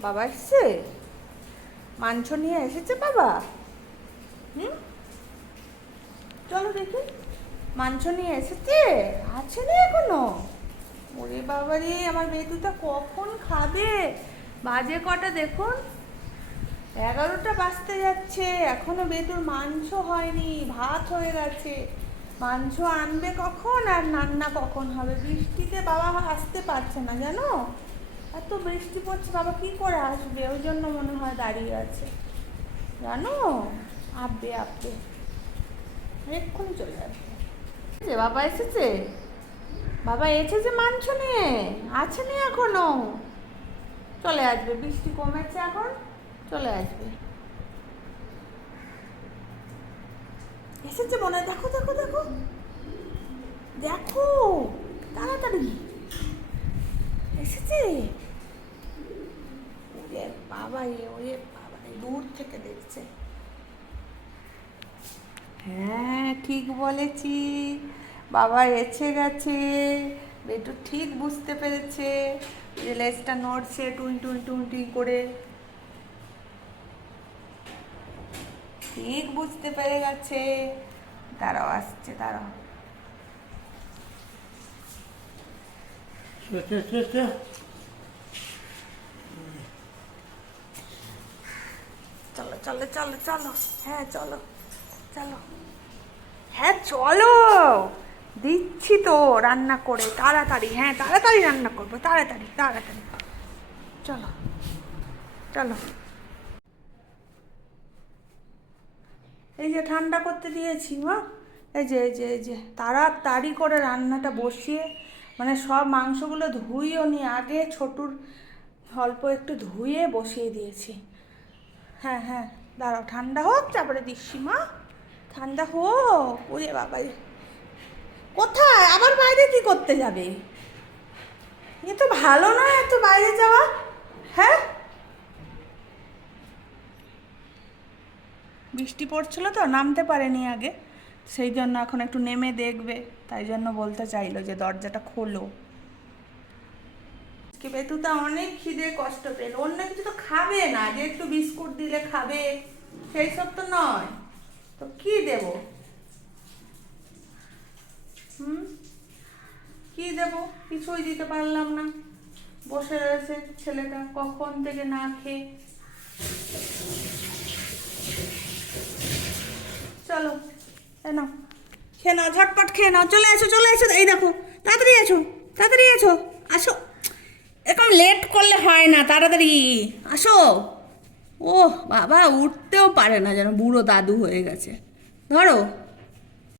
বাবা এসছে? মাংস নিয়ে এসেছে বাবা? হুম? চলো দেখি। মাংস নিয়ে এসেছে? আছে না এখনও? ওরে বাবা রে, আমার বেতুটা কখন খাবে? বাজে কটা দেখুন। এগারোটা বাজতে যাচ্ছে, এখনও বেতুর মাংস হয়নি, ভাত হয়ে গেছে। মাংস আনবে কখন আর রান্না কখন হবে? বৃষ্টিতে বাবা আসতে পারছে না, জানো? এত বৃষ্টি পড়ছে, বাবা কি করে আসবে? ওই জন্য মনে হয় দাঁড়িয়ে আছে। জানো? আব্বে আব্বে। এক্ষুনি চলে আসবে। বাবা এসেছে? বাবা এসেছে মাংস নিয়ে আছে নি এখনও? চলে আসবে। বৃষ্টি কমেছে এখন, চলে আসবে। এসেছে মনে দেখো দেখো দেখো। দেখো, তাড়াতাড়ি। এসেছে? ওরে বাবা রে, ওরে বাবা দূর থেকে দেখছে। হ্যাঁ ঠিক বলেছি। বাবা এসে গেছে। বেটু ঠিক বুঝতে পেরেছে। যে লেজটা নড়ছে টুই টুই টুই টুই করে। ঠিক বুঝতে পেরে গেছে। দাঁড়াও, আসছে, দাঁড়াও। চল, চল, চল, চল। হ্যাঁ চলো চলো। হ্যাঁ চলো। দিচ্ছি তো রান্না করে। তাড়াতাড়ি হ্যাঁ তাড়াতাড়ি রান্না করব। তাড়াতাড়ি তাড়াতাড়ি। চলো চলো। এই যে ঠান্ডা করতে দিয়েছি মা। এই যে এই যে এই যে। তাড়াতাড়ি করে রান্নাটা বসিয়ে মানে সব মাংসগুলো ধুইও নি, আগে ছোটুর অল্প একটু ধুয়ে বসিয়ে দিয়েছি। হ্যাঁ হ্যাঁ দাঁড়াও, ঠান্ডা হোক, তারপরে দিচ্ছি, মা। ঠান্ডা হোক, ওরে বাবা কোথায়? আবার বাইরে কি করতে যাবে? এ তো ভালো নয় এত বাইরে যাওয়া। হ্যাঁ? বৃষ্টি পড়ছিল তো, নামতে পারেনি আগে। সেই জন্য এখন একটু নেমে দেখবে। তাই জন্য বলতে চাইলো যে দরজাটা খোলো। আজকে বেতুটা অনেক খিদে কষ্ট পেল। অন্য কিছু তো খাবে না। যে একটু বিস্কুট দিলে খাবে, সেই সব তো নয়। তো কি দেব? হুম? কি দেব? কিছুই দিতে পারলাম না। বসে রয়েছে ছেলেটা। কখন থেকে না খেয়ে। চলো। নাও, খেয়ে নাও, ঝটপট খেয়ে নাও, চলে এসো চলে এসো, এই দেখো, তাড়াতাড়ি এসো তাড়াতাড়ি এসো, আসো। এরকম লেট করলে হয় না, তাড়াতাড়ি, আসো। ও বাবা, উঠতেও পারে না যেন, বুড়ো দাদু হয়ে গেছে। ধরো।